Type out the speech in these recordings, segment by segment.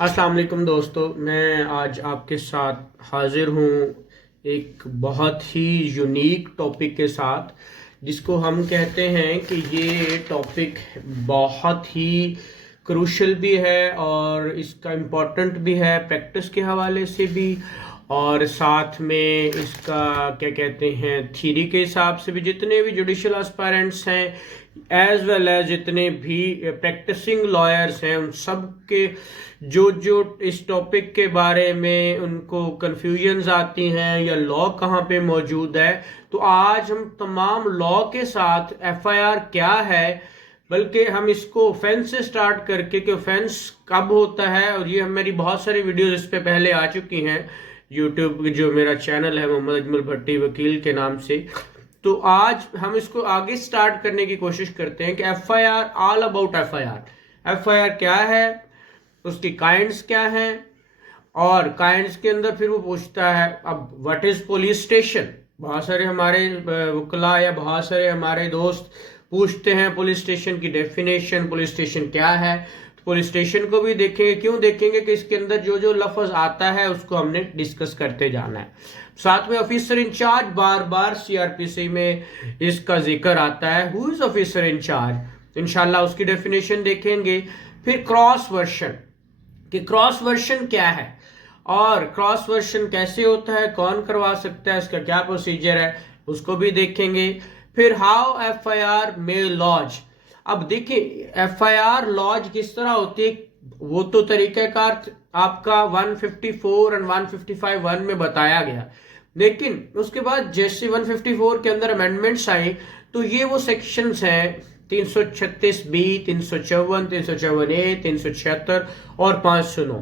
अस्सलाम वालेकुम दोस्तों, मैं आज आपके साथ हाजिर हूँ एक बहुत ही यूनिक टॉपिक के साथ, जिसको हम कहते हैं कि ये टॉपिक बहुत ही क्रूशल भी है और इसका इम्पोर्टेंट भी है प्रैक्टिस के हवाले से भी, और साथ में इसका क्या कहते हैं थ्योरी के हिसाब से भी। जितने भी जुडिशल एस्पायरेंट्स हैं एज वेल एज जितने भी प्रैक्टिसिंग लॉयर्स हैं, उन सब के जो जो इस टॉपिक के बारे में उनको कन्फ्यूजन्स आती हैं या लॉ कहाँ पे मौजूद है, तो आज हम तमाम लॉ के साथ एफआईआर क्या है, बल्कि हम इसको ऑफेंस से स्टार्ट करके कि ऑफेंस कब होता है। और ये मेरी बहुत सारी वीडियोस इस पे पहले आ चुकी हैं यूट्यूब, जो मेरा चैनल है मोहम्मद अजमल भट्टी वकील के नाम से। तो आज हम इसको आगे स्टार्ट करने की कोशिश करते हैं कि FIR, all about FIR. FIR क्या है, उसकी काइंड्स क्या हैं, और काइंड्स के अंदर फिर वो पूछता है अब व्हाट इज पुलिस स्टेशन। बहुत सारे हमारे वकला या बहुत सारे हमारे दोस्त पूछते हैं पुलिस स्टेशन की डेफिनेशन, पुलिस स्टेशन क्या है। तो पुलिस स्टेशन को भी देखेंगे, क्यों देखेंगे कि इसके अंदर जो जो लफ्ज आता है उसको हमने डिस्कस करते जाना है। साथ में ऑफिसर इंचार्ज, बार बार सीआरपीसी में इसका जिक्र आता है, हु इज ऑफिसर इंचार्ज, इंशाल्लाह उसकी डेफिनेशन देखेंगे। फिर क्रॉस वर्शन, कि क्रॉस वर्शन क्या है और क्रॉस वर्शन कैसे होता है, कौन करवा सकता है, इसका क्या प्रोसीजर है, उसको भी देखेंगे। फिर हाउ एफआईआर मे लॉज। अब देखिए एफआईआर लॉज किस तरह होती है, वो तो तरीक़ाकार आपका 154 और 155 1 में बताया गया, लेकिन उसके बाद जैसे 154 के अंदर अमेंडमेंट्स आई तो ये वो सेक्शंस हैं 336B, 354, 354A, 376 और 509।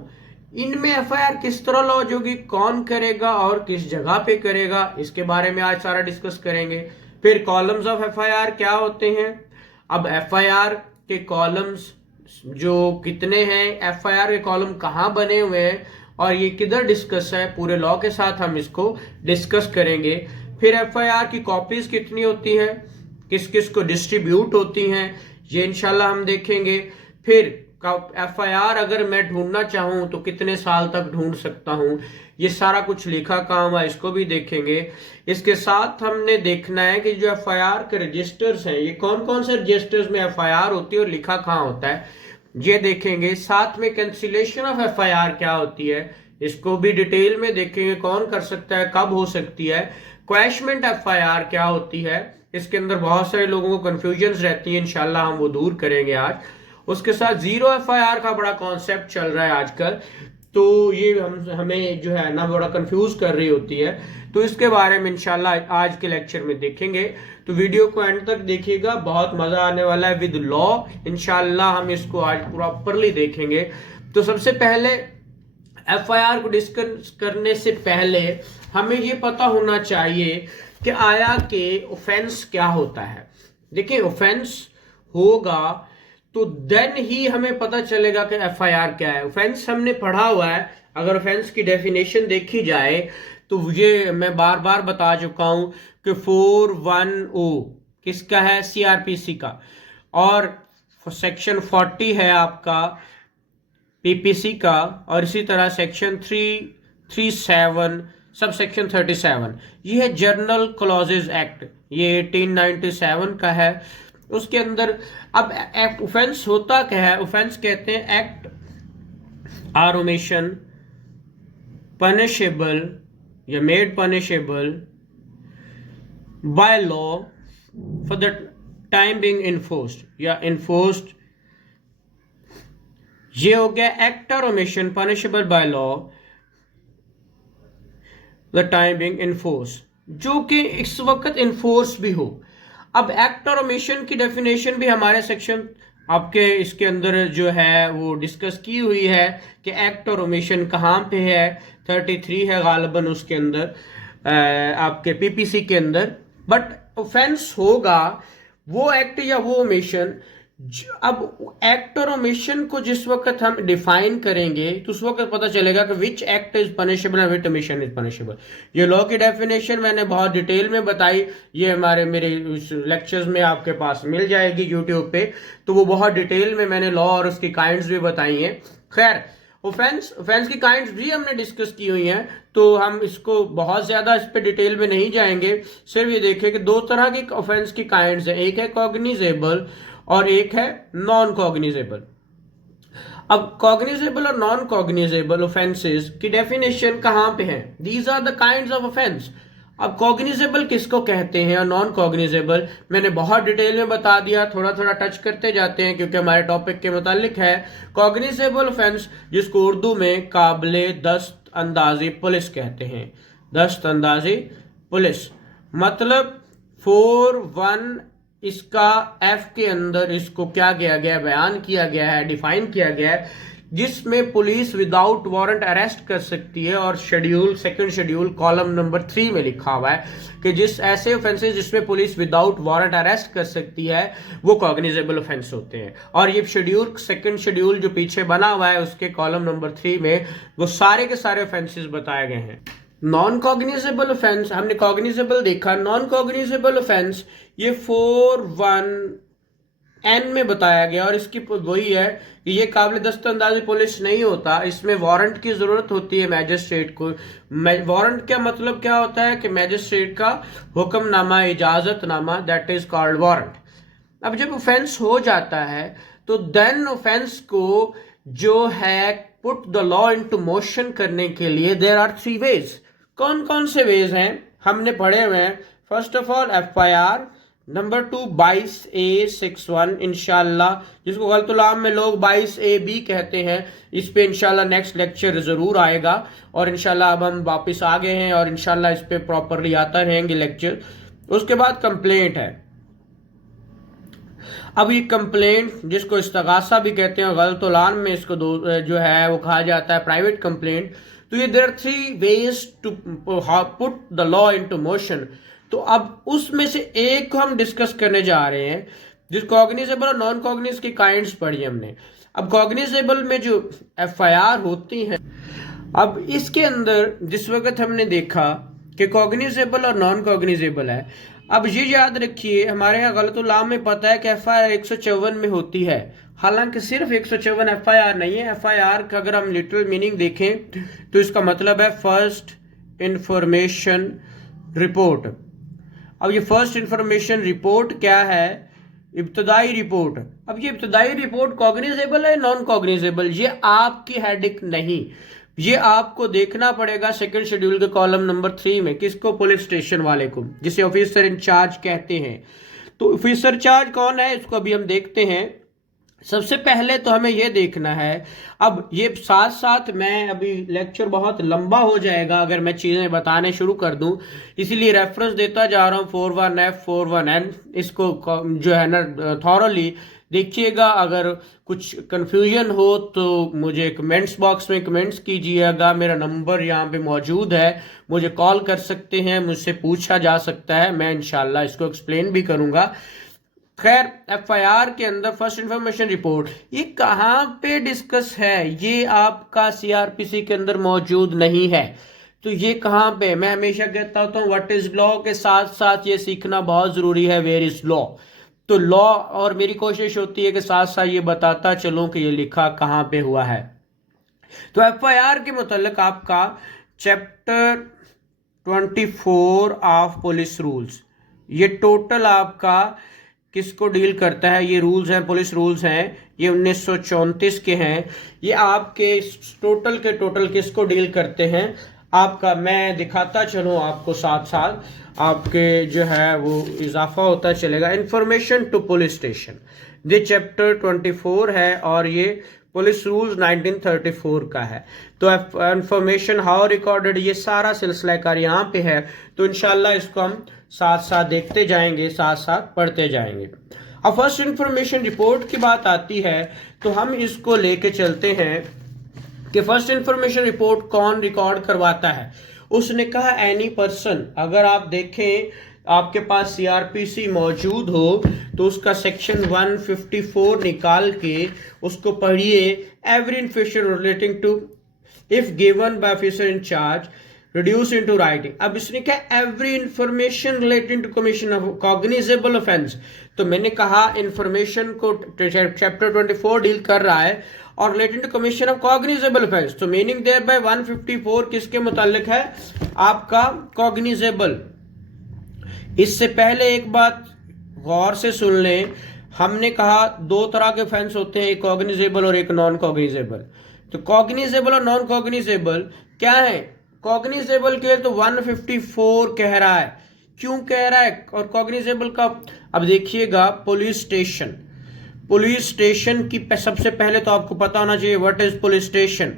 इनमें एफआईआर किस तरह लॉन्च होगी, कौन करेगा और किस जगह पे करेगा, इसके बारे में आज सारा डिस्कस करेंगे। फिर कॉलम्स ऑफ एफआईआर क्या होते हैं। अब एफआईआर के कॉलम्स जो कितने हैं, एफआईआर के कॉलम कहाँ बने हुए हैं और ये किधर डिस्कस है, पूरे लॉ के साथ हम इसको डिस्कस करेंगे। फिर एफआईआर की कॉपीज कितनी होती हैं, किस किस को डिस्ट्रीब्यूट होती हैं, ये इंशाल्लाह हम देखेंगे। फिर एफआईआर अगर मैं ढूंढना चाहूं तो कितने साल तक ढूंढ सकता हूं, ये सारा कुछ लिखा काम है, इसको भी देखेंगे। इसके साथ हमने देखना है कि जो एफआईआर के रजिस्टर्स हैं, ये कौन कौन से रजिस्टर्स में एफआईआर होती है और लिखा कहाँ होता है, ये देखेंगे। साथ में कैंसिलेशन ऑफ एफआईआर क्या होती है, इसको भी डिटेल में देखेंगे, कौन कर सकता है, कब हो सकती है। क्वैशमेंट एफआईआर क्या होती है, इसके अंदर बहुत सारे लोगों को कंफ्यूजन्स रहती है, इंशाल्लाह हम वो दूर करेंगे आज। उसके साथ जीरो एफआईआर का बड़ा कॉन्सेप्ट चल रहा है आजकल, तो ये हमें जो है ना बड़ा कंफ्यूज कर रही होती है, तो इसके बारे में इंशाल्लाह आज के लेक्चर में देखेंगे। तो वीडियो को एंड तक देखिएगा, बहुत मजा आने वाला है विद लॉ, इंशाल्लाह हम इसको आज प्रॉपरली देखेंगे। तो सबसे पहले एफआईआर को डिस्कस करने से पहले हमें ये पता होना चाहिए कि आया के ऑफेंस क्या होता है। देखिए ऑफेंस होगा तो देन ही हमें पता चलेगा कि एफआईआर क्या है। ऑफेंस हमने पढ़ा हुआ है, अगर ऑफेंस की डेफिनेशन देखी जाए तो ये मैं बार बार बता चुका हूं कि 410 किसका है, सीआरपीसी का, और सेक्शन 40 है आपका पीपीसी का, और इसी तरह सेक्शन 337 सब सेक्शन 37 ये है जनरल क्लॉजेज एक्ट, ये 1897 का है। उसके अंदर अब ऑफेंस होता क्या है, ऑफेंस कहते हैं एक्ट आर ओमिशन पनिशेबल या made punishable by law for the time being enforced या इन्फोर्स्ड, ये हो गया एक्ट और omission punishable by law the time being enforce, जो कि इस वक्त इन्फोर्स भी हो। अब एक्ट और ओमिशन की डेफिनेशन भी हमारे सेक्शन आपके इसके अंदर जो है वो डिस्कस की हुई है कि एक्ट और ओमिशन कहाँ पे है, 33 है गालिबन उसके अंदर आपके पीपीसी के अंदर। बट ऑफेंस होगा वो एक्ट या वो ओमिशन, अब एक्ट और ओमिशन को जिस वक्त हम डिफाइन करेंगे तो उस वक्त पता चलेगा कि which act is punishable and which omission is punishable. ये लॉ की डेफिनेशन मैंने बहुत डिटेल में बताई, ये हमारे मेरे लेक्चर्स में आपके पास मिल जाएगी यूट्यूब पे, तो वो बहुत डिटेल में मैंने लॉ और उसकी काइंड्स भी बताई हैं। खैर ऑफेंस की काइंड्स भी हमने डिस्कस की हुई हैं, तो हम इसको बहुत ज्यादा इस पे डिटेल में नहीं जाएंगे। सिर्फ ये देखें कि दो तरह की ऑफेंस की काइंड्स हैं, एक है कॉग्निजेबल और एक है नॉन कॉग्निजेबल। अब कॉग्निजेबल और नॉन कॉग्निजेबल ऑफेंसेस की डेफिनेशन कहां पे है? These are the kinds of offence. अब कॉग्निजेबल किसको कहते हैं और नॉन कॉग्निजेबल मैंने बहुत डिटेल में बता दिया, थोड़ा थोड़ा टच करते जाते हैं क्योंकि हमारे टॉपिक के मुतालिक है। कॉग्निजेबल ऑफेंस जिसको उर्दू में काबिले दस्त अंदाजी पुलिस कहते हैं। दस्त अंदाजी पुलिस मतलब 4(1) इसका एफ के अंदर इसको क्या किया गया, बयान किया गया है, डिफाइन किया गया है, जिसमें पुलिस विदाउट वारंट अरेस्ट कर सकती है। और सेकंड शेड्यूल कॉलम नंबर 3 में लिखा हुआ है कि जिस ऐसे ऑफेंसेस जिसमें पुलिस विदाउट वारंट अरेस्ट कर सकती है वो कॉग्निजेबल ऑफेंस होते हैं। और ये सेकंड शेड्यूल जो पीछे बना हुआ है उसके कॉलम नंबर 3 में वो सारे के सारे ऑफेंसेस बताए गए हैं। नॉन कॉग्निजेबल ऑफेंस, हमने कॉग्निजेबल देखा, नॉन कॉग्निजेबल ऑफेंस ये 4(1)(n) में बताया गया और इसकी वही है कि ये काबिल दस्तअंदाजी पुलिस नहीं होता, इसमें वारंट की जरूरत होती है मैजिस्ट्रेट को। वारंट का मतलब क्या होता है कि मैजिस्ट्रेट का hukamnama, इजाजतनामा, that is called warrant. अब जब ऑफेंस हो जाता है तो देन ऑफेंस को जो है put the law into motion करने के लिए देयर आर 3 वेज। कौन कौन से वेज हैं हमने पढ़े हुए हैं। First of all FIR, number 2 22A61 इंशाल्लाह, जिसको गलतुल-आम में लोग 22AB कहते हैं। इस पे इंशाल्लाह नेक्स्ट लेक्चर जरूर आएगा और इंशाल्लाह अब हम वापस आ गए हैं और इंशाल्लाह इस पे प्रॉपरली आता रहेंगे लेक्चर। उसके बाद कंप्लेंट है। अब ये कंप्लेंट जिसको इस्तगासा भी कहते हैं, गलतुल-आम में इसको जो है वो कहा जाता है प्राइवेट कंप्लेंट। तो ये there 3 ways to put the law into motion. तो अब उसमें से एक को हम डिस्कस करने जा रहे हैं, जिस कॉग्निजेबल और नॉन कॉग्निज की काइंड्स पढ़ी हमने। अब कॉग्निजेबल में जो FIR होती हैं, अब इसके अंदर जिस वक्त हमने देखा कि कॉग्निजेबल और नॉन कॉग्निजेबल है, अब ये याद रखिए हमारे यहाँ गलतुल-आम में पता है कि FIR 154 में होती है, हालांकि सिर्फ 154 FIR नहीं है। FIR का अगर हम लिटरल मीनिंग देखें तो इसका मतलब है फर्स्ट इंफॉर्मेशन रिपोर्ट। अब ये फर्स्ट इंफॉर्मेशन रिपोर्ट क्या है? इब्तदाई रिपोर्ट। अब ये इब्तदाई रिपोर्ट कॉग्निजेबल है नॉन कॉग्निजेबल, ये आपकी हेडिक नहीं, ये आपको देखना पड़ेगा सेकंड शेड्यूल के कॉलम नंबर 3 में। किसको? पुलिस स्टेशन वाले को, जिसे ऑफिसर इंचार्ज कहते हैं। तो ऑफिसर इंचार्ज कौन है इसको अभी हम देखते हैं। सबसे पहले तो हमें यह देखना है, अब ये साथ साथ मैं अभी लेक्चर बहुत लंबा हो जाएगा अगर मैं चीजें बताने शुरू कर दूं, इसीलिए रेफरेंस देता जा रहा हूं 41F 41N। इसको जो है ना थॉरली देखिएगा। अगर कुछ कंफ्यूजन हो तो मुझे कमेंट्स बॉक्स में कमेंट्स कीजिएगा, मेरा नंबर यहाँ पे मौजूद है, मुझे कॉल कर सकते हैं, मुझसे पूछा जा सकता है, मैं इंशाल्लाह इसको एक्सप्लेन भी करूंगा। खैर, FIR के अंदर फर्स्ट इंफॉर्मेशन रिपोर्ट ये कहाँ पे डिस्कस है? ये आपका CRPC के अंदर मौजूद नहीं है। तो ये कहाँ पे? मैं हमेशा कहता होता हूँ व्हाट इज लॉ के साथ साथ ये सीखना बहुत जरूरी है, वेयर इज लॉ। तो लॉ, और मेरी कोशिश होती है कि साथ साथ ये बताता चलूं कि ये लिखा कहाँ पे हुआ है। तो FIR के मुतालिक आपका चैप्टर 24 ऑफ पुलिस रूल्स, ये टोटल आपका किसको डील करता है? ये रूल्स हैं, पुलिस रूल्स हैं, ये 1934 के हैं। ये आपके टोटल के टोटल किसको डील करते हैं आपका, मैं दिखाता चलूँ आपको, साथ साथ आपके जो है वो इजाफा होता चलेगा। इंफॉर्मेशन टू पुलिस स्टेशन, ये चैप्टर 24 है और ये पुलिस रूल्स 1934 का है। तो इंफॉर्मेशन हाउ रिकॉर्डेड, ये सारा सिलसिला कार यहाँ पे है। तो इंशाल्लाह इसको हम साथ साथ देखते जाएंगे, साथ साथ पढ़ते जाएंगे। अब फर्स्ट इंफॉर्मेशन रिपोर्ट की बात आती है तो हम इसको लेके चलते हैं कि फर्स्ट इंफॉर्मेशन रिपोर्ट कौन रिकॉर्ड करवाता है। उसने कहा एनी पर्सन, अगर आप देखें आपके पास CRPC मौजूद हो तो उसका सेक्शन 154 निकाल के उसको पढ़िए। Every information relating to if given by officer in charge reduce into writing. अब इसने क्या, every information relating to commission of cognizable offence. तो मैंने कहा इंफॉर्मेशन को चैप्टर 24 डील कर रहा है और relating to commission of cognizable offence, तो मीनिंग देयर बाय 154 किसके मुतालिक है, आपका कॉग्निजेबल। इससे पहले एक बात गौर से सुन लें, हमने कहा दो तरह के ऑफेंस होते हैं, एक कॉग्निजेबल और एक नॉन कॉग्निजेबल। तो कॉग्निजेबल और नॉन कॉग्निजेबल क्या है, कॉग्निजेबल के तो 154 कह रहा है, क्यों कह रहा है, और कॉग्निजेबल का अब देखिएगा, पुलिस स्टेशन की सबसे पहले तो आपको पता होना चाहिए व्हाट इज पुलिस स्टेशन।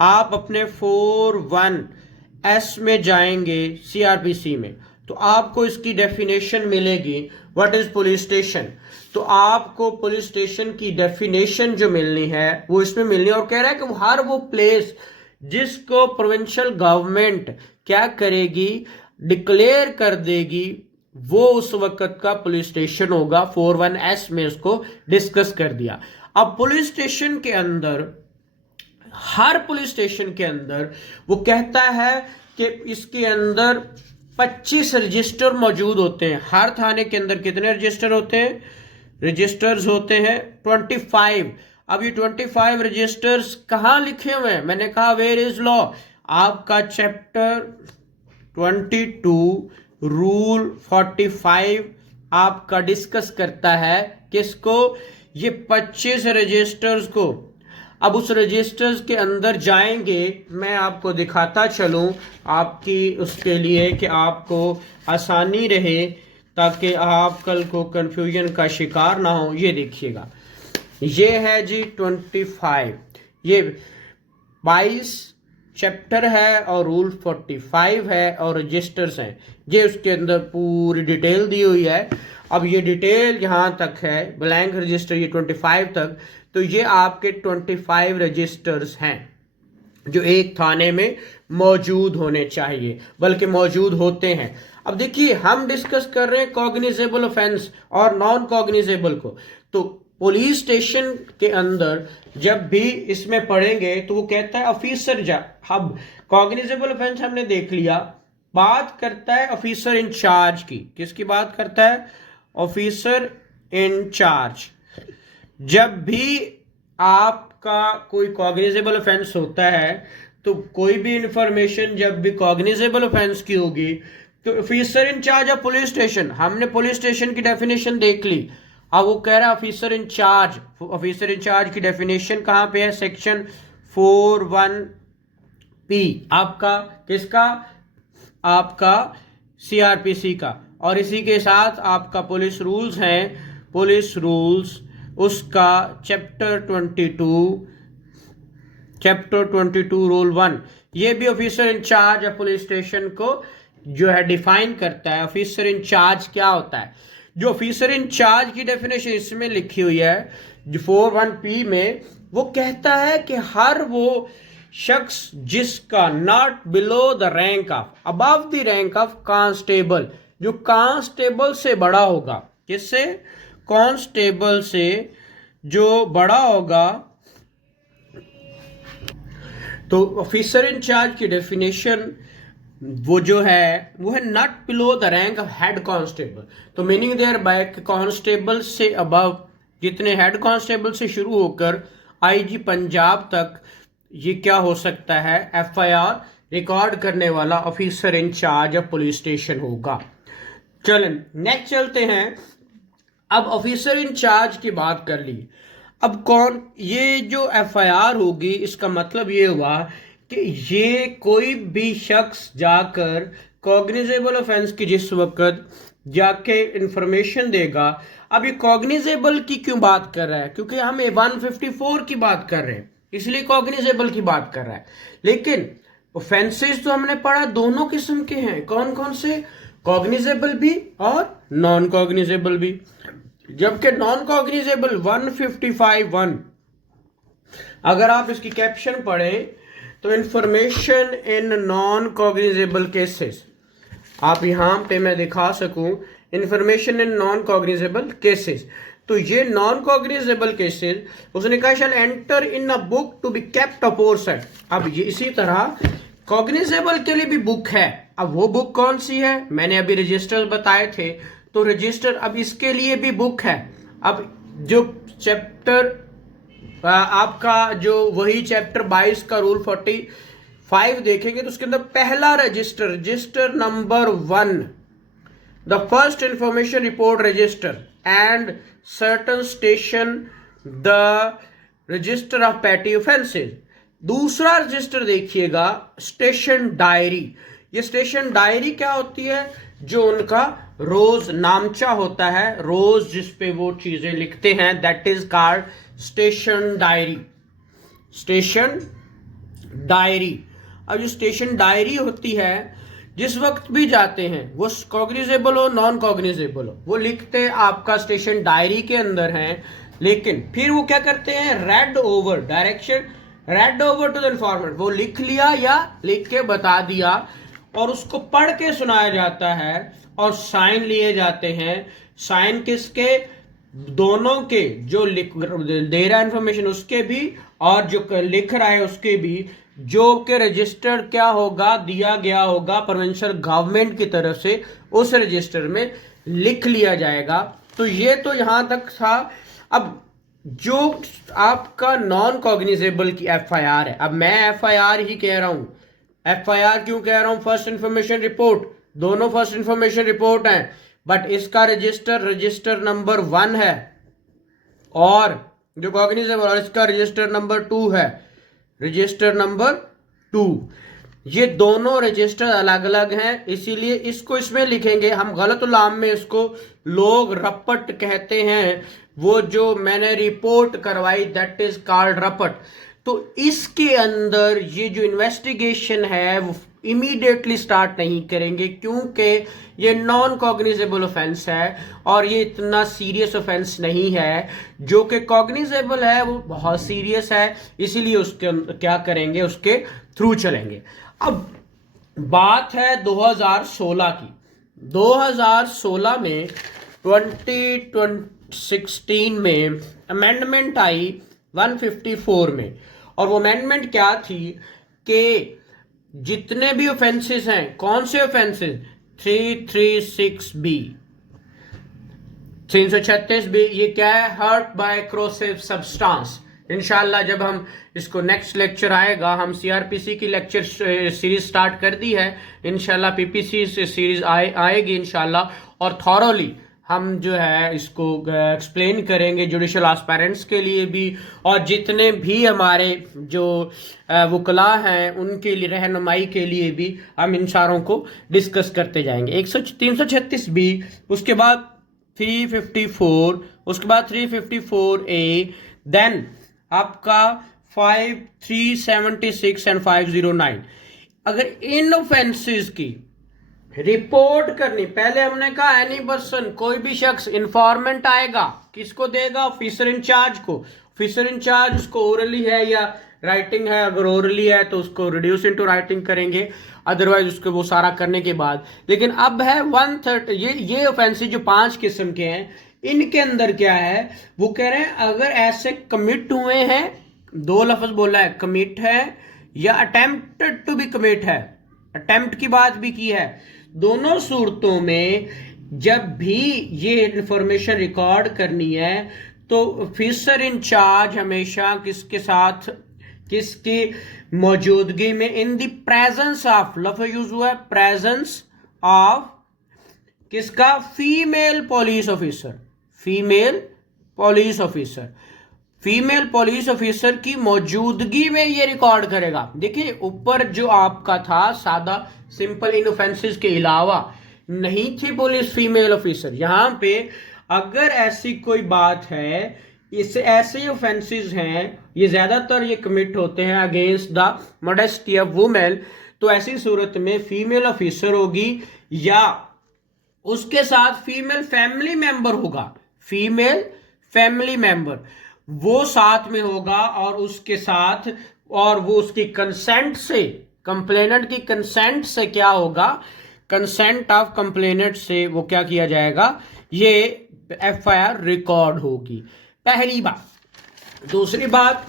आप अपने 41S में जाएंगे CRPC में, तो आपको इसकी डेफिनेशन मिलेगी व्हाट इज पुलिस स्टेशन। तो आपको पुलिस स्टेशन की डेफिनेशन जो मिलनी है वो इसमें मिलनी है, और कह रहा है कि हर वो प्लेस जिसको प्रोविंशियल गवर्नमेंट क्या करेगी, डिक्लेयर कर देगी, वो उस वक्त का पुलिस स्टेशन होगा। 41S में इसको डिस्कस कर दिया। अब पुलिस स्टेशन के अंदर, हर पुलिस स्टेशन के अंदर वो कहता है कि इसके अंदर 25 रजिस्टर मौजूद होते हैं। हर थाने के अंदर कितने रजिस्टर होते हैं, रजिस्टर्स होते हैं 25। अब ये 25 रजिस्टर्स कहाँ लिखे हुए हैं, मैंने कहा वेयर इज लॉ, आपका चैप्टर 22 रूल 45 आपका डिस्कस करता है किसको, ये 25 रजिस्टर्स को। अब उस रजिस्टर्स के अंदर जाएंगे, मैं आपको दिखाता चलूं आपकी उसके लिए कि आपको आसानी रहे, ताकि आप कल को कंफ्यूजन का शिकार ना हो। ये देखिएगा, ये है जी 25, ये 22 चैप्टर है और रूल 45 है और रजिस्टर्स हैं, ये उसके अंदर पूरी डिटेल दी हुई है। अब ये डिटेल यहाँ तक है, ब्लैंक रजिस्टर ये 25 तक, तो ये आपके 25 रजिस्टर्स हैं जो एक थाने में मौजूद होने चाहिए, बल्कि मौजूद होते हैं। अब देखिए, हम डिस्कस कर रहे हैं कॉग्निजेबल ऑफेंस और नॉन कॉग्निजेबल को। तो पुलिस स्टेशन के अंदर जब भी इसमें पढ़ेंगे तो वो कहता है ऑफिसर अब कॉग्निजेबल ऑफेंस हमने देख लिया, बात करता है ऑफिसर इंचार्ज की। किसकी बात करता है, ऑफिसर इंचार्ज। जब भी आपका कोई कॉग्निजेबल ऑफेंस होता है, तो कोई भी इंफॉर्मेशन जब भी कॉग्निजेबल ऑफेंस की होगी, तो officer in charge of police station, हमने पुलिस स्टेशन की डेफिनेशन देख ली। अब वो कह रहा है ऑफिसर इंचार्ज, ऑफिसर इंचार्ज की डेफिनेशन कहाँ पे है, सेक्शन 41P आपका, किसका, आपका CRPC का। और इसी के साथ आपका पुलिस रूल्स हैं, पुलिस रूल्स उसका चैप्टर 22 रूल 1, ये भी officer in charge of police station को जो है डिफाइन करता है। ऑफिसर इंचार्ज क्या होता है, जो ऑफिसर इंचार्ज की डेफिनेशन इसमें लिखी हुई है जो 41P में, वो कहता है कि हर वो शख्स जिसका not below the rank of, above the rank of constable, जो कांस्टेबल से बड़ा होगा, किससे, कांस्टेबल से जो बड़ा होगा। तो ऑफिसर इंचार्ज की डेफिनेशन वो जो है वो है not below the rank of head constable. तो मीनिंग देयर बाय कांस्टेबल से अबव, जितने हेड कांस्टेबल से शुरू होकर IG पंजाब तक, ये क्या हो सकता है, FIR रिकॉर्ड करने वाला officer in charge of police station होगा। चलें नेक्स्ट चलते हैं। अब ऑफिसर इंचार्ज की बात कर ली, अब कौन, ये जो FIR होगी इसका मतलब ये हुआ कि ये कोई भी शख्स जाकर कॉग्निजेबल ऑफेंस की जिस वक्त जाके इंफॉर्मेशन देगा। अब ये कॉग्निजेबल की क्यों बात कर रहा है, क्योंकि हम 154 की बात कर रहे हैं, इसलिए कॉग्निजेबल की बात कर रहा है। लेकिन ऑफेंसेस तो हमने पढ़ा दोनों किस्म के हैं, कौन कौन से, कॉग्निजेबल भी और नॉन कॉग्निजेबल भी। जबकि नॉन कॉग्निजेबल 155(1), अगर आप इसकी कैप्शन पढ़ें तो information in non cognizable cases, आप यहां पे मैं दिखा सकूं information in non cognizable cases, तो ये नॉन कॉग्निजेबल केसेस उसने कहा shall enter in a book to be kept aforesaid. अब ये इसी तरह कॉग्निजेबल के लिए भी बुक है। अब वो बुक कौन सी है? मैंने अभी रजिस्टर बताए थे, तो रजिस्टर अब इसके लिए भी बुक है। अब जो चैप्टर आपका जो वही चैप्टर 22 का रूल 45 देखेंगे तो उसके अंदर पहला register number 1, the first information report register and certain station the register of petty offences. दूसरा रजिस्टर देखिएगा स्टेशन डायरी। ये स्टेशन डायरी क्या होती है? जो उनका रोज नामचा होता है, रोज जिसपे वो चीजें लिखते हैं, that is called station diary. Station diary. अब जो स्टेशन डायरी होती है, जिस वक्त भी जाते हैं, वो कॉग्निजेबल हो नॉन कॉग्निजेबल हो, वो लिखते आपका स्टेशन डायरी के अंदर हैं, लेकिन फिर वो क्या करते हैं? Read over direction, read over to the informant, वो लिख लिया या लिख के बता दिया और उसको पढ़ के सुनाया जाता है और साइन लिए जाते हैं। साइन किसके? दोनों के, जो दे रहा है इंफॉर्मेशन उसके भी और जो लिख रहा है उसके भी, जो के रजिस्टर क्या होगा? दिया गया होगा प्रोविंशियल गवर्नमेंट की तरफ से, उस रजिस्टर में लिख लिया जाएगा। तो ये तो यहां तक था। अब जो आपका नॉन कॉग्निजेबल की एफआईआर है, अब मैं एफआईआर ही कह रहा हूं। एफआईआर क्यों कह रहा हूं? फर्स्ट इंफॉर्मेशन रिपोर्ट, दोनों फर्स्ट इंफॉर्मेशन रिपोर्ट हैं, बट इसका रजिस्टर नंबर 1 है और जो कॉग्निजेबल, और इसका रजिस्टर नंबर 2 है। रजिस्टर नंबर 2, ये दोनों रजिस्टर अलग अलग हैं, इसीलिए इसको इसमें लिखेंगे हम। गलत उलाम में इसको लोग रपट कहते हैं। वो जो मैंने रिपोर्ट करवाई, दैट इज कॉल्ड रपट। तो इसके अंदर ये जो इन्वेस्टिगेशन है वो इमीडिएटली स्टार्ट नहीं करेंगे, क्योंकि ये नॉन कॉग्निजेबल ऑफेंस है और ये इतना सीरियस ऑफेंस नहीं है। जो कि कॉग्निजेबल है वो बहुत सीरियस है, इसीलिए उसके क्या करेंगे? उसके थ्रू चलेंगे। अब बात है 2016 की। 2016 में 2016 में अमेंडमेंट आई 154 में, और वो अमेंडमेंट क्या थी कि जितने भी ऑफेंसेस हैं, कौन से ऑफेंसेस? 336B, 336B, ये क्या है? Hurt by corrosive substance. इंशाल्लाह जब हम इसको नेक्स्ट लेक्चर आएगा, हम सीआरपीसी की लेक्चर सीरीज स्टार्ट कर दी है, इंशाल्लाह पीपीसी से सीरीज आएगी इंशाल्लाह, और थॉरोली हम जो है इसको एक्सप्लेन करेंगे जुडिशल एस्पायरेंट्स के लिए भी, और जितने भी हमारे जो वकला हैं उनके लिए, रहनुमाई के लिए भी हम इन सारों को डिस्कस करते जाएंगे। 336B, उसके बाद 354, उसके बाद 354A, देन आपका 5, 376 एंड 509। अगर इन ऑफेंसेस की रिपोर्ट करनी, पहले हमने कहा एनी पर्सन, कोई भी शख्स, इंफॉर्मेंट आएगा, किसको देगा? ऑफिसर इंचार्ज को। ऑफिसर इंचार्ज उसको ओरली है या राइटिंग है, अगर ओरली है तो उसको रिड्यूस इनटू राइटिंग करेंगे, अदरवाइज उसको वो सारा करने के बाद। लेकिन अब है 130, ये ऑफेंसेस जो 5 किस्म के हैं, इनके अंदर क्या है? वो कह रहे हैं अगर ऐसे कमिट हुए हैं, 2 लफ्ज बोला है, कमिट है या अटेम्प्टेड टू बी कमिट है, अटेम्प्ट की बात भी की है, दोनों सूरतों में जब भी ये इंफॉर्मेशन रिकॉर्ड करनी है तो ऑफिसर इंचार्ज हमेशा किसके साथ, किसकी मौजूदगी में, इन द प्रेजेंस ऑफ, लफ्ज यूज हुआ है प्रेजेंस ऑफ किसका? Female police officer. Female police officer, female police officer की मौजूदगी में ये रिकॉर्ड करेगा। देखिए ऊपर जो आपका था सादा सिंपल इन ऑफेंसेस के अलावा नहीं थी पुलिस फीमेल ऑफिसर, यहां पे अगर ऐसी कोई बात है, इससे ऐसे ऑफेंसेस हैं, ये ज्यादातर ये कमिट होते हैं against the modesty of women, तो ऐसी सूरत में फीमेल ऑफिसर होगी या उसके साथ फीमेल फैमिली मेंबर होगा, फीमेल फैमिली मेंबर वो साथ में होगा, और उसके साथ, और वो उसकी कंसेंट से, कंप्लेनेंट की कंसेंट से क्या होगा? कंसेंट ऑफ कंप्लेनेंट से वो क्या किया जाएगा? ये एफआईआर रिकॉर्ड होगी। पहली बात। दूसरी बात,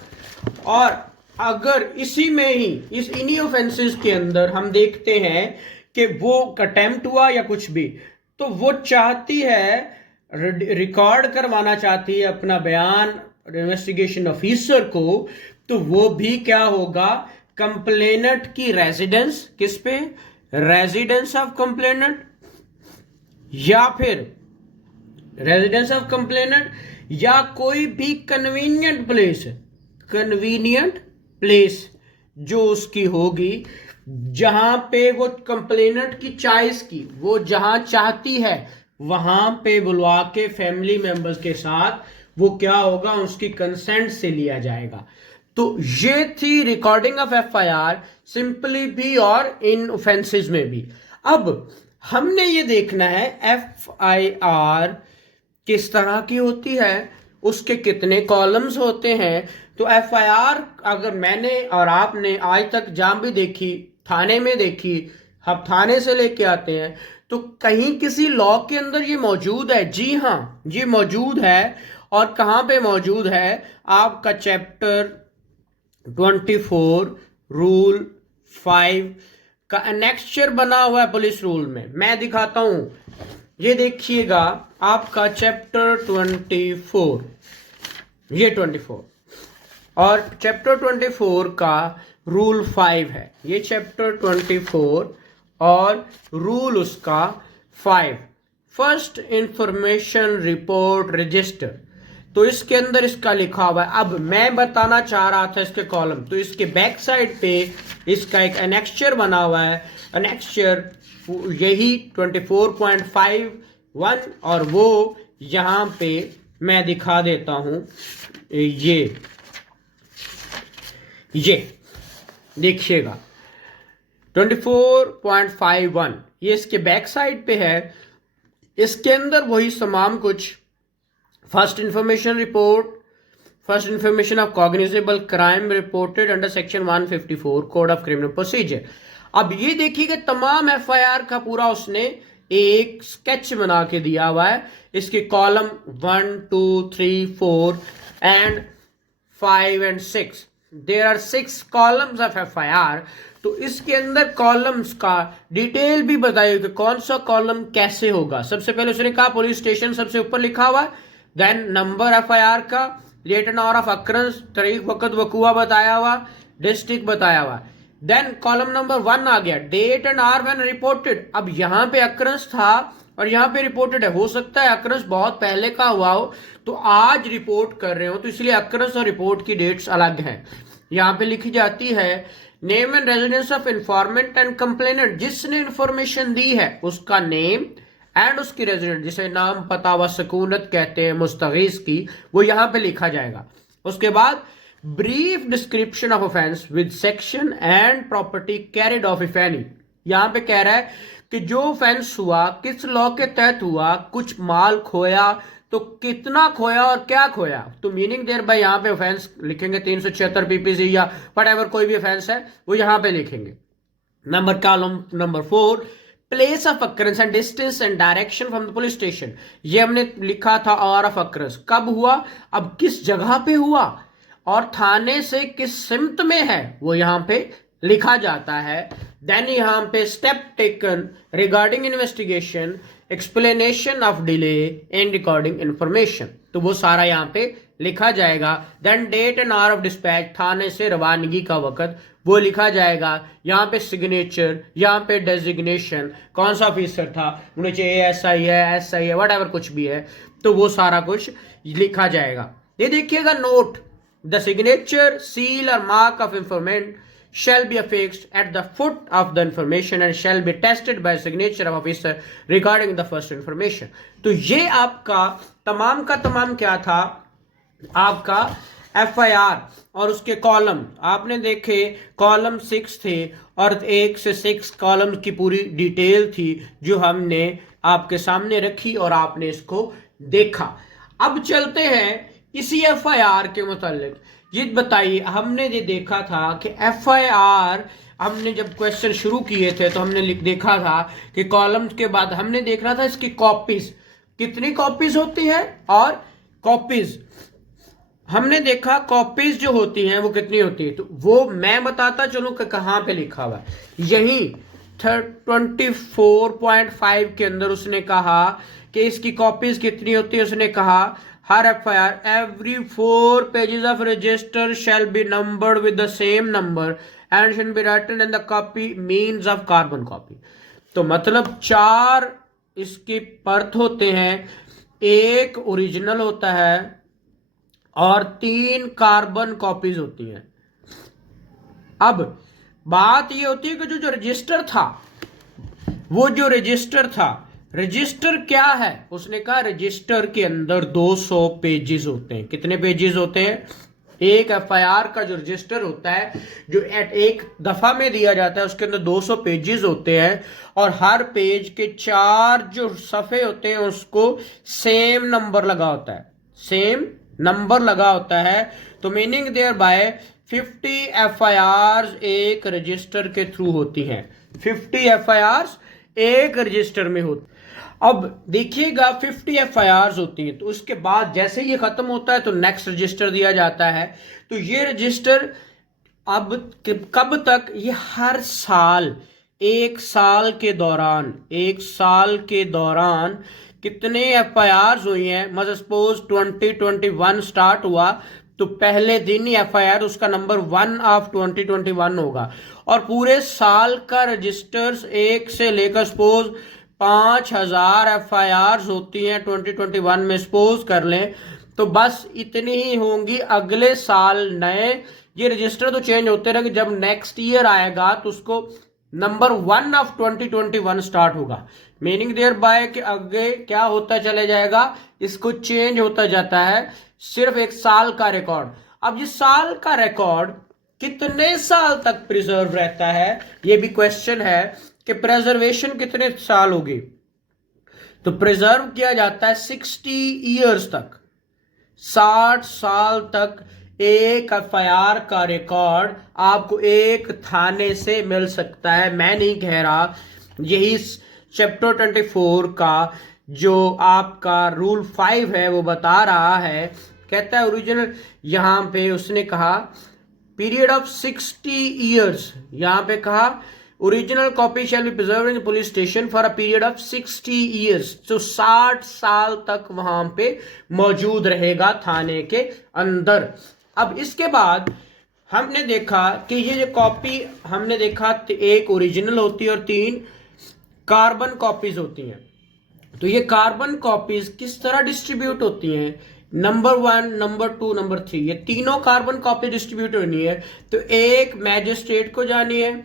और अगर इसी में ही इन्हीं ऑफेंसेस के अंदर हम देखते हैं कि वो अटेम्प्ट हुआ या कुछ भी, तो वो चाहती है, रिकॉर्ड करवाना चाहती है अपना बयान इन्वेस्टिगेशन ऑफिसर को, तो वो भी क्या होगा, कंप्लेनेंट की रेजिडेंस, किस पे, रेजिडेंस ऑफ कंप्लेनेंट, या फिर रेजिडेंस ऑफ कंप्लेनेंट, या कोई भी कन्वीनियंट प्लेस, कन्वीनियंट प्लेस जो उसकी होगी, जहां पे वो कंप्लेनेंट की चॉइस की, वो जहां चाहती है वहां पे बुलवा के फैमिली मेंबर्स के साथ वो क्या होगा, उसकी कंसेंट से लिया जाएगा। तो ये थी रिकॉर्डिंग ऑफ एफआईआर, सिंपली भी और इन ऑफेंसेस में भी। अब हमने ये देखना है एफआईआर किस तरह की होती है, उसके कितने कॉलम्स होते हैं। तो एफआईआर अगर मैंने और आपने आज तक जहां भी देखी, थाने में देखी, हम थाने से लेके आते हैं, तो कहीं किसी लॉ के अंदर ये मौजूद है, जी हाँ ये मौजूद है। और कहां पे मौजूद है, आपका चैप्टर 24 रूल 5 का एनेक्चर बना हुआ है पुलिस रूल में। मैं दिखाता हूं, ये देखिएगा आपका चैप्टर 24, ये 24 और चैप्टर 24 का रूल 5 है। ये चैप्टर 24 और रूल उसका 5, फर्स्ट इंफॉर्मेशन रिपोर्ट रजिस्टर। तो इसके अंदर इसका लिखा हुआ है। अब मैं बताना चाह रहा था इसके कॉलम, तो इसके बैक साइड पे इसका एक एनेक्चर बना हुआ है, एनेक्चर यही 24.51, और वो यहां पे मैं दिखा देता हूं, ये देखिएगा 24.51, ये इसके बैक साइड पे है। इसके अंदर वही तमाम कुछ, first information report, first information of cognizable crime reported under section 154 code of criminal procedure. अब ये देखिएगा तमाम एफआईआर का पूरा उसने एक स्केच बना के दिया हुआ है। इसके column 1, 2, 3, 4 and 5 and 6, there are 6 columns of FIR. तो इसके अंदर कॉलम्स का डिटेल भी बताइए कि कौन सा कॉलम कैसे होगा। सबसे पहले उसने कहा पुलिस स्टेशन सबसे ऊपर लिखा हुआ है, देन नंबर एफआईआर का, date and hour of occurrence, तारीख वक्त वकूआ बताया हुआ, डिस्ट्रिक्ट बताया हुआ, देन कॉलम नंबर 1 आ गया, date and hour when reported. अब यहां पे अक्रंस था और यहां पे रिपोर्टेड है, हो सकता है अक्रंस बहुत पहले का हुआ हो तो आज रिपोर्ट कर रहे हो, तो इसलिए अक्रंस और रिपोर्ट की डेट्स अलग हैं। यहां पे लिखी जाती है name and residence of इंफॉर्मेंट and complainant, जिसने इंफॉर्मेशन दी है उसका नेम एंड उसकी रेजिडेंट, जिसे नाम पता व सकूनत कहते हैं मुस्तगीस की, वो यहां पे लिखा जाएगा। उसके बाद brief description of offence with section and property carried of if any. यहां पे कह रहा है कि जो ऑफेंस हुआ किस लॉ के तहत हुआ, कुछ माल खोया तो कितना खोया और क्या खोया, तो मीनिंग देयर बाय यहां पे ऑफेंस लिखेंगे 376 पीपीसी या व्हाटएवर कोई भी ऑफेंस है वो यहां पे लिखेंगे। Number column number 4, place of occurrence and distance and direction from the police station. ये हमने लिखा था आवर ऑफ अकरेंस, कब हुआ, अब किस जगह पे हुआ, और थाने से किस सिमत में है वो यहां पे लिखा जाता है। देन यहां पे step taken regarding investigation, explanation of delay in recording information, तो वो सारा यहां पे लिखा जाएगा। Then date and hour of dispatch, थाने से रवानगी का वक्त वो लिखा जाएगा। यहाँ पे सिग्नेचर, यहाँ पे डेजिग्नेशन, कौन सा ऑफिसर था, नीचे ASI है, SI है, व्हाटएवर कुछ भी है, तो वो सारा कुछ लिखा जाएगा। ये देखिएगा नोट, द सिग्नेचर, सील और mark of इंफॉर्मेंट shall be affixed at the foot of the information and shall be tested by signature of officer regarding the first information। तो ये आपका तमाम का तमाम क्या था, आपका FIR और उसके कॉलम आपने देखे, कॉलम 6 थे और 1 से 6 कॉलम की पूरी डिटेल थी जो हमने आपके सामने रखी और आपने इसको देखा। अब चलते हैं इसी FIR के मुतालिक, ये बताइए, हमने ये देखा था कि FIR हमने जब क्वेश्चन शुरू किए थे तो हमने देखा था कि कॉलम के बाद हमने देखना था इसकी कॉपीज, कितनी कॉपीज होती है और कॉपीज हमने देखा कॉपीज जो होती हैं वो कितनी होती है, तो वो मैं बताता चलूं कि कहां पे लिखा हुआ है। यही 24.5 के अंदर उसने कहा कि इसकी कॉपीज कितनी होती है। उसने कहा हर FIR every 4 pages of register shall be numbered with the same number and shall be written in the copy means of carbon copy. तो मतलब 4 इसके परत होते हैं, एक ओरिजिनल होता है और 3 कार्बन कॉपीज होती हैं। अब बात ये होती है कि जो रजिस्टर था, वो जो रजिस्टर था, रजिस्टर क्या है? उसने कहा रजिस्टर के अंदर 200 पेजेस होते हैं। कितने पेजेस होते हैं? एक एफआईआर का जो रजिस्टर होता है, जो एक दफा में दिया जाता है, उसके अंदर 200 पेजेस होते हैं और हर पेज के 4 जो सफ़े होते हैं उसको सेम नंबर लगा होता है, सेम नंबर लगा होता है। तो मीनिंग देयर बाय 50 एफआईआर एक रजिस्टर के थ्रू होती हैं। 50 एफआईआर एक रजिस्टर में होती। अब देखिएगा 50 एफआईआर होती है, तो उसके बाद जैसे ये खत्म होता है तो नेक्स्ट रजिस्टर दिया जाता है। तो ये रजिस्टर अब कब तक? ये हर साल, एक साल के दौरान कितने एफआईआर हुई हैं। मतलब सपोज 2021 स्टार्ट हुआ तो पहले दिन ही एफआईआर उसका नंबर 1 ऑफ 2021 होगा और पूरे साल का रजिस्टर्स एक से लेकर सपोज 5000 एफआईआर होती हैं 2021 में, सपोज कर लें, तो बस इतनी ही होंगी अगले साल नए। ये रजिस्टर तो चेंज होते रहेंगे, जब नेक्स्ट ईयर आएगा तो उसको नंबर 1 ऑफ 2021 स्टार्ट होगा। मीनिंग देयर बाय कि आगे क्या होता चले जाएगा, इसको चेंज होता जाता है। सिर्फ एक साल का रिकॉर्ड। अब ये साल का रिकॉर्ड कितने साल तक प्रिजर्व रहता है, ये भी क्वेश्चन है कि प्रिजर्वेशन कितने साल होगी। तो प्रिजर्व किया जाता है 60 ईयर्स तक, 60 साल तक एक एफआईआर का रिकॉर्ड आपको एक थाने से मिल सकता है। मैं नहीं कह रहा, यही चैप्टर 24 का जो आपका रूल 5 है वो बता रहा है। कहता है ओरिजिनल, यहां पे उसने कहा पीरियड ऑफ 60 ईयर्स, यहां पे कहा original copy shall be preserve in police station for a period of 60 years. तो 60 साल तक वहां पे मौजूद रहेगा थाने के अंदर। अब इसके बाद हमने देखा कि ये जो कॉपी हमने देखा एक ओरिजिनल होती है और 3 कार्बन कॉपीज होती हैं। तो ये कार्बन कॉपीज किस तरह डिस्ट्रीब्यूट होती हैं? नंबर 1, नंबर 2, नंबर 3, ये तीनों कार्बन कॉपी डिस्ट्रीब्यूट होनी है। तो एक मैजिस्ट्रेट को जानी है,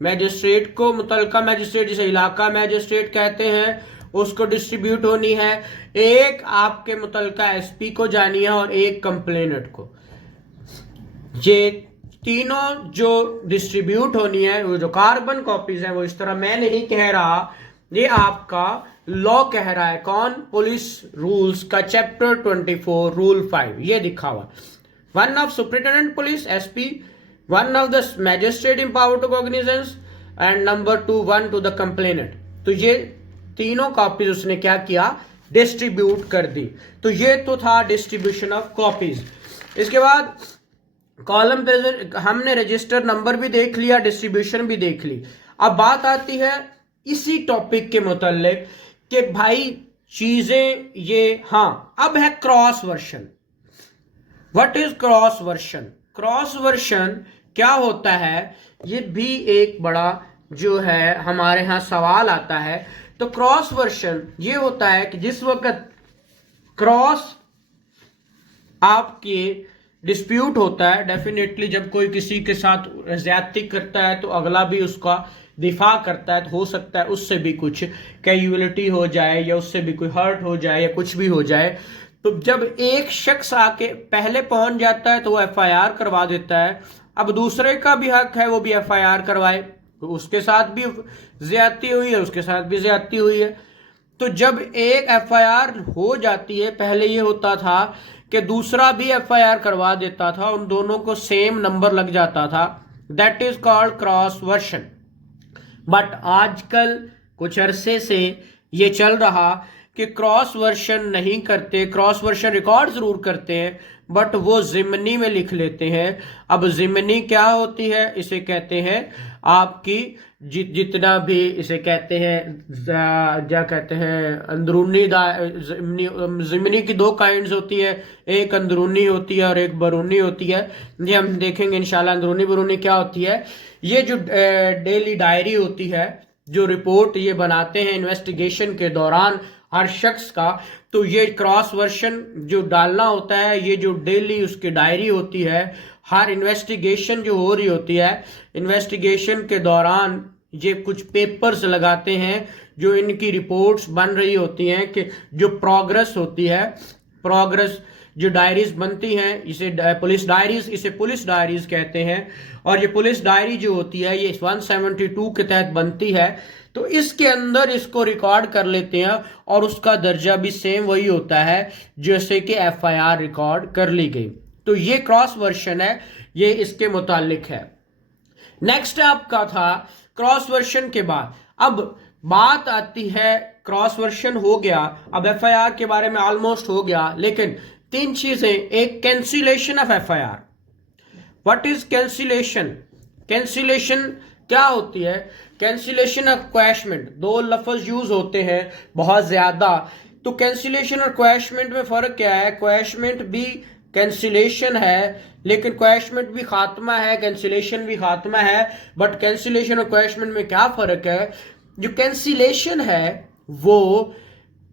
मैजिस्ट्रेट को, मुतलका मैजिस्ट्रेट जिसे इलाका मैजिस्ट्रेट कहते हैं, उसको डिस्ट्रीब्यूट होनी है। एक आपके मुतलका एसपी को जानी है और एक कंप्लेनेंट को। ये तीनों जो डिस्ट्रीब्यूट होनी है, वो जो कार्बन कॉपीज है, वो इस तरह मैं नहीं कह रहा, ये आपका लॉ कह रहा है। कौन? पुलिस रूल्स का चैप्टर 24 रूल 5 ये दिखा हुआ। 1 of superintendent police SP, 1 of the magistrate empowered to cognizance and number 2 1 to the complainant. तो ये तीनों कॉपीज उसने क्या किया? डिस्ट्रीब्यूट कर दी। तो ये तो था डिस्ट्रीब्यूशन ऑफ कॉपीज। इसके बाद कॉलम पे हमने रजिस्टर नंबर भी देख लिया, डिस्ट्रीब्यूशन भी देख ली। अब बात आती है इसी टॉपिक के मुताल्लिक कि भाई चीजें ये, हाँ अब है cross version. What is cross version? Cross version क्या होता है, ये भी एक बड़ा जो है हमारे यहां सवाल आता है। तो क्रॉस वर्शन ये होता है कि जिस वक्त क्रॉस आपके डिस्प्यूट होता है, डेफिनेटली जब कोई किसी के साथ ज्यादती करता है तो अगला भी उसका दिफा करता है, तो हो सकता है उससे भी कुछ कैजुअलिटी हो जाए या उससे भी कोई हर्ट हो जाए या कुछ भी हो जाए। तो जब एक शख्स आके पहले पहुंच जाता है तो वो एफआईआर करवा देता है। अब दूसरे का भी हक है वो भी एफआईआर करवाए, तो उसके साथ भी ज्यादती हुई है, उसके साथ भी ज्यादती हुई है। तो जब एक एफआईआर हो जाती है, पहले ये होता था कि दूसरा भी एफआईआर करवा देता था, उन दोनों को सेम नंबर लग जाता था, that is called cross version. But आजकल कुछ अरसे से ये चल रहा कि क्रॉस वर्शन नहीं करते, क्रॉस वर्शन रिकॉर्ड जरूर करते हैं बट वो ज़िमनी में लिख लेते हैं। अब ज़िमनी क्या होती है? इसे कहते हैं आपकी जितना भी इसे कहते हैं क्या कहते हैं, अंदरूनी ज़िमनी की दो काइंड्स होती है, एक अंदरूनी होती है और एक बैरूनी होती है। ये हम देखेंगे इंशाल्लाह। अंदरूनी बैरूनी क्या होती है? ये जो डेली डायरी होती है, जो रिपोर्ट ये बनाते हैं इन्वेस्टिगेशन के दौरान हर शख्स का, तो ये क्रॉस वर्शन जो डालना होता है, ये जो डेली उसकी डायरी होती है, हर इन्वेस्टिगेशन जो हो रही होती है, इन्वेस्टिगेशन के दौरान ये कुछ पेपर्स लगाते हैं जो इनकी रिपोर्ट्स बन रही होती हैं, कि जो प्रोग्रेस होती है, प्रोग्रेस जो डायरीज बनती हैं, इसे पुलिस डायरीज कहते हैं। और ये पुलिस डायरी जो होती है ये 172 के तहत बनती है, तो इसके अंदर इसको रिकॉर्ड कर लेते हैं और उसका दर्जा भी सेम वही होता है जैसे कि एफआईआर रिकॉर्ड कर ली गई। तो ये क्रॉस वर्शन है, ये इसके मुतालिक है। नेक्स्ट आपका था क्रॉस वर्शन के बाद अब बात आती है, क्रॉस वर्शन हो गया, अब एफआईआर के बारे में ऑलमोस्ट हो गया, लेकिन तीन चीजें। एक, cancellation of FIR. What is cancellation? Cancellation क्या होती है? कैंसिलेशन ऑफ क्वैशमेंट, दो लफ्ज यूज होते हैं बहुत ज्यादा। तो कैंसिलेशन और क्वैशमेंट में फर्क क्या है? क्वैशमेंट भी कैंसिलेशन है, लेकिन क्वैशमेंट भी खात्मा है, कैंसिलेशन भी खात्मा है। बट कैंसिलेशन और क्वैशमेंट में क्या फर्क है? जो कैंसिलेशन है वो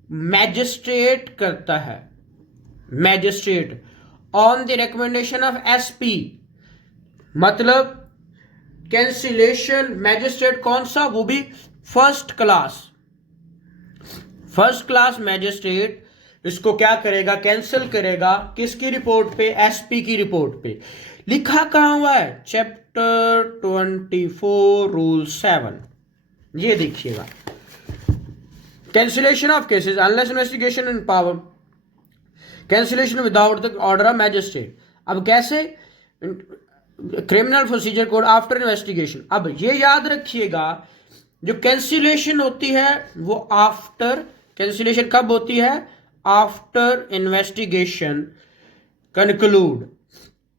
मैजिस्ट्रेट करता है, magistrate on the recommendation of SP. मतलब कैंसिलेशन मैजिस्ट्रेट कौन सा? वो भी फर्स्ट क्लास मैजिस्ट्रेट इसको क्या करेगा? कैंसिल करेगा। किसकी रिपोर्ट पे? एसपी की रिपोर्ट पे। लिखा कहां हुआ है? चैप्टर 24 रूल 7, ये देखिएगा। Cancellation of cases unless investigation in power, cancellation without the order of magistrate. अब कैसे? Criminal procedure code after investigation. अब ये याद रखिएगा, जो कैंसिलेशन होती है वो आफ्टर, कैंसिलेशन कब होती है? After investigation conclude.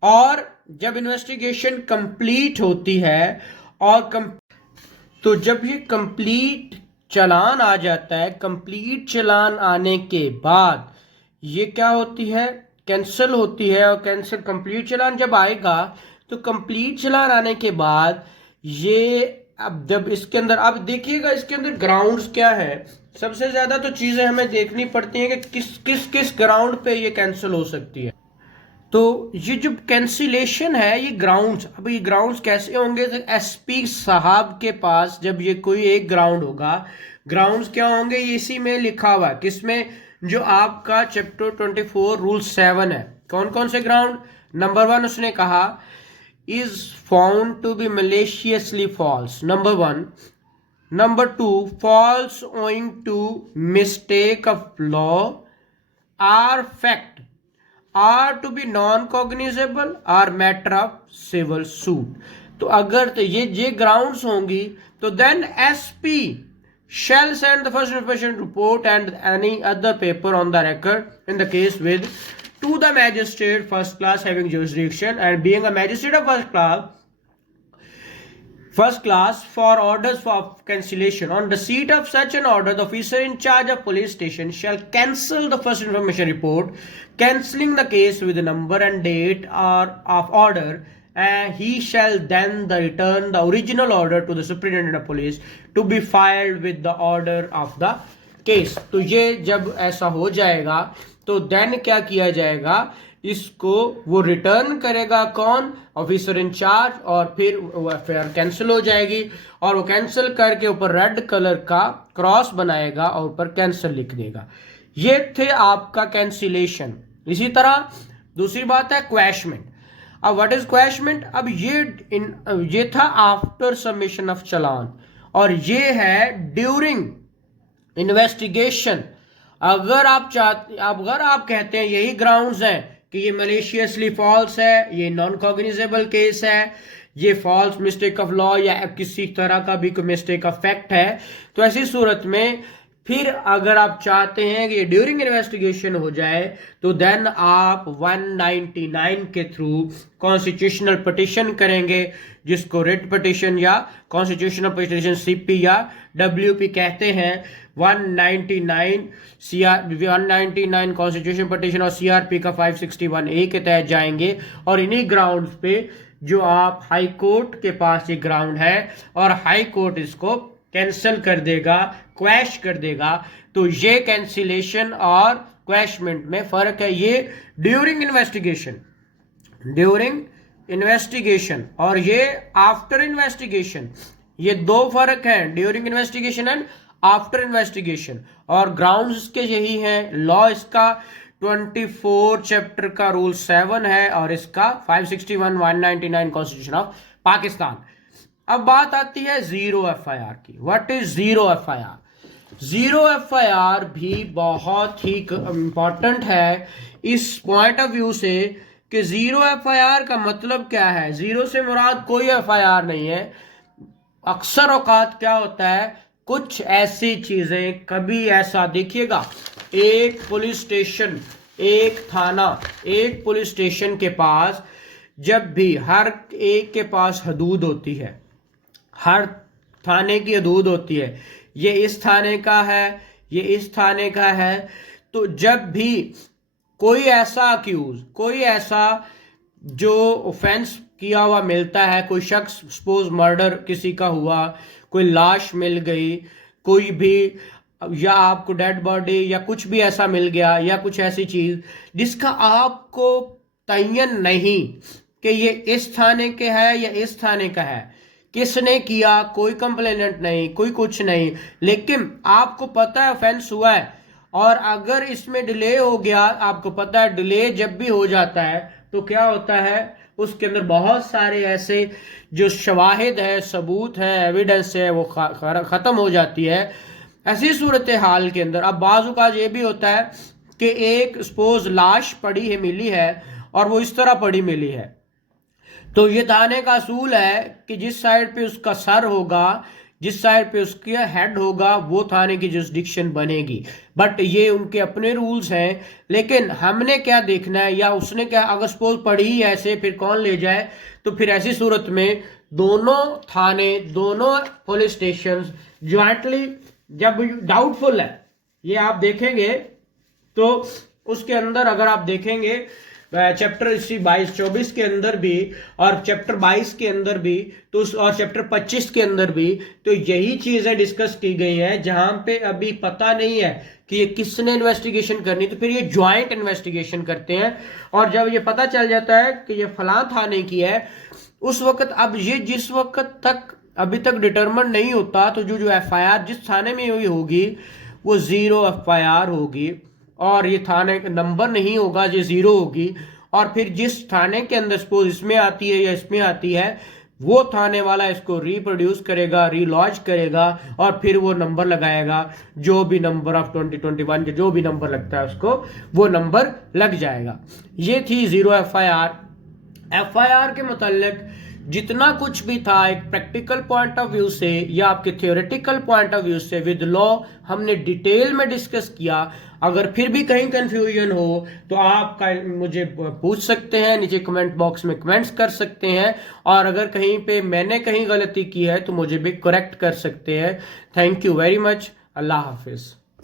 और जब इन्वेस्टिगेशन कंप्लीट होती है और तो जब ये कंप्लीट चालान आ जाता है, कंप्लीट चालान आने के बाद ये क्या होती है? कैंसिल होती है। और कैंसिल कंप्लीट चालान जब आएगा, तो कंप्लीट चालान आने के बाद ये, अब जब इसके अंदर, अब देखिएगा इसके अंदर ग्राउंड्स क्या है। सबसे ज्यादा तो चीजें हमें देखनी पड़ती हैं कि किस ग्राउंड पे ये कैंसिल हो सकती है। तो ये जो कैंसिलेशन है, ये ग्राउंड्स, अब ये ग्राउंड्स कैसे होंगे? तो एसपी साहब के पास जब ये कोई एक ग्राउंड होगा, ग्राउंड्स क्या होंगे? ये इसी में लिखा हुआ है। किसमें? जो आपका चैप्टर 24 रूल 7 है। कौन कौन से ग्राउंड? नंबर 1 उसने कहा is found to be maliciously false, number 1. Number 2, false owing to mistake of law or fact, are to be non-cognizable or matter of civil suit. तो अगर तो ये ग्राउंड्स होंगी, तो then SP shall send the first information report and any other paper on the record in the case with to the magistrate first class having jurisdiction, and being a magistrate of first class for orders for cancellation. On receipt of such an order, the officer in charge of police station shall cancel the first information report, cancelling the case with the number and date of order, and he shall then return the original order to the superintendent of police to be filed with the order of the case. तो ये जब ऐसा हो जाएगा, तो then क्या किया जाएगा? इसको वो रिटर्न करेगा, कौन? ऑफिसर इंचार्ज, और फिर कैंसिल हो जाएगी। और वो कैंसिल करके ऊपर रेड कलर का क्रॉस बनाएगा और ऊपर कैंसिल लिख देगा। ये थे आपका कैंसिलेशन। इसी तरह दूसरी बात है क्वैशमेंट। अब व्हाट इज क्वैशमेंट? अब ये था आफ्टर सबमिशन ऑफ चालान, और ये है ड्यूरिंग इन्वेस्टिगेशन। अगर आप कहते हैं यही ग्राउंड्स हैं कि ये मलेशियसली फॉल्स है, ये नॉन कॉग्निजेबल केस है, ये फॉल्स मिस्टेक ऑफ लॉ या किसी तरह का भी कोई मिस्टेक ऑफ फैक्ट है, तो ऐसी सूरत में फिर अगर आप चाहते हैं कि ड्यूरिंग इन्वेस्टिगेशन हो जाए तो देन आप 199 के थ्रू कॉन्स्टिट्यूशनल पिटिशन करेंगे, जिसको रिट पिटिशन या कॉन्स्टिट्यूशनल पिटिशन सीपी या डब्ल्यूपी कहते हैं। 199 कॉन्स्टिट्यूशन पिटिशन और सीआरपी का 561A के तहत जाएंगे, और इन्हीं ग्राउंड्स पे जो आप हाई कोर्ट के पास ये ग्राउंड है और हाई कोर्ट इसको कैंसिल कर देगा, क्वैश कर देगा। तो ये कैंसिलेशन और क्वैशमेंट में फर्क है। ये ड्यूरिंग इन्वेस्टिगेशन और ये आफ्टर इन्वेस्टिगेशन, ये दो फर्क हैं, during investigation and after investigation. और ग्राउंड्स इसके यही हैं। लॉ इसका 24 चैप्टर का रूल 7 है और इसका 561 199 कॉन्स्टिट्यूशन ऑफ पाकिस्तान। अब बात आती है जीरो एफआईआर की। What is zero FIR? Zero FIR भी बहुत ही इंपॉर्टेंट है इस पॉइंट ऑफ व्यू से कि जीरो एफआईआर का मतलब क्या है। जीरो से मुराद कोई एफआईआर नहीं है। अक्सर औकात क्या होता है, कुछ ऐसी चीजें, कभी ऐसा देखिएगा, एक पुलिस स्टेशन, एक थाना, एक पुलिस स्टेशन के पास जब भी हर एक के पास हदूद होती है, हर थाने की हदूद होती है, ये इस थाने का है, ये इस थाने का है। तो जब भी कोई ऐसा अक्यूज, कोई ऐसा जो ऑफेंस किया हुआ मिलता है, कोई शख्स, सपोज मर्डर किसी का हुआ, कोई लाश मिल गई, कोई भी, या आपको डेड बॉडी या कुछ भी ऐसा मिल गया, या कुछ ऐसी चीज जिसका आपको तयन नहीं कि ये इस थाने के है या इस थाने का है, किसने किया, कोई कंप्लेनेंट नहीं, कोई कुछ नहीं, लेकिन आपको पता है ऑफेंस हुआ है, और अगर इसमें डिले हो गया, आपको पता है डिले जब भी हो जाता है तो क्या होता है, उसके अंदर बहुत सारे ऐसे जो शवाहिद है, सबूत है, एविडेंस है, वो खत्म हो जाती है। ऐसी सूरत हाल के अंदर अब बाज़ ये भी होता है कि एक सपोज लाश पड़ी है, मिली है, और वो इस तरह पड़ी मिली है, तो ये थाने का असूल है कि जिस साइड पे उसका सर होगा, जिस साइड पे उसका हेड होगा, वो थाने की जुरिसडिक्शन बनेगी। बट ये उनके अपने रूल्स हैं। लेकिन हमने क्या देखना है, या उसने क्या, अगर सपोज पढ़ी ऐसे फिर कौन ले जाए, तो फिर ऐसी सूरत में दोनों थाने, दोनों पुलिस स्टेशन ज्वाइंटली, जब डाउटफुल है, ये आप देखेंगे तो उसके अंदर अगर आप देखेंगे चैप्टर इसी 22-24 के अंदर भी, और चैप्टर 22 के अंदर भी, तो और चैप्टर 25 के अंदर भी, तो यही चीजें डिस्कस की गई हैं। जहां पे अभी पता नहीं है कि ये किसने इन्वेस्टिगेशन करनी, तो फिर ये ज्वाइंट इन्वेस्टिगेशन करते हैं। और जब ये पता चल जाता है कि ये फलां थाने की है, उस वक्त, अब ये जिस वक्त तक अभी तक डिटरमिन नहीं होता, तो जो एफआईआर जिस थाने में हुई होगी वो जीरो एफआईआर होगी, और ये थाने का नंबर नहीं होगा, ये जीरो होगी। और फिर जिस थाने के अंदर सपोज इसमें आती है या इसमें आती है, वो थाने वाला इसको रिप्रोड्यूस करेगा, रीलॉन्च करेगा, और फिर वो नंबर लगाएगा, जो भी नंबर ऑफ 2021 जो भी नंबर लगता है उसको वो नंबर लग जाएगा। ये थी जीरो एफआईआर। एफआईआर के मुतालिक जितना कुछ भी था, एक प्रैक्टिकल पॉइंट ऑफ व्यू से या आपके थियोरेटिकल पॉइंट ऑफ व्यू से विद लॉ हमने डिटेल में डिस्कस किया। अगर फिर भी कहीं कंफ्यूजन हो तो आप मुझे पूछ सकते हैं, नीचे कमेंट बॉक्स में कमेंट्स कर सकते हैं, और अगर कहीं पे मैंने कहीं गलती की है तो मुझे भी करेक्ट कर सकते हैं। Thank you very much. Allah Hafiz.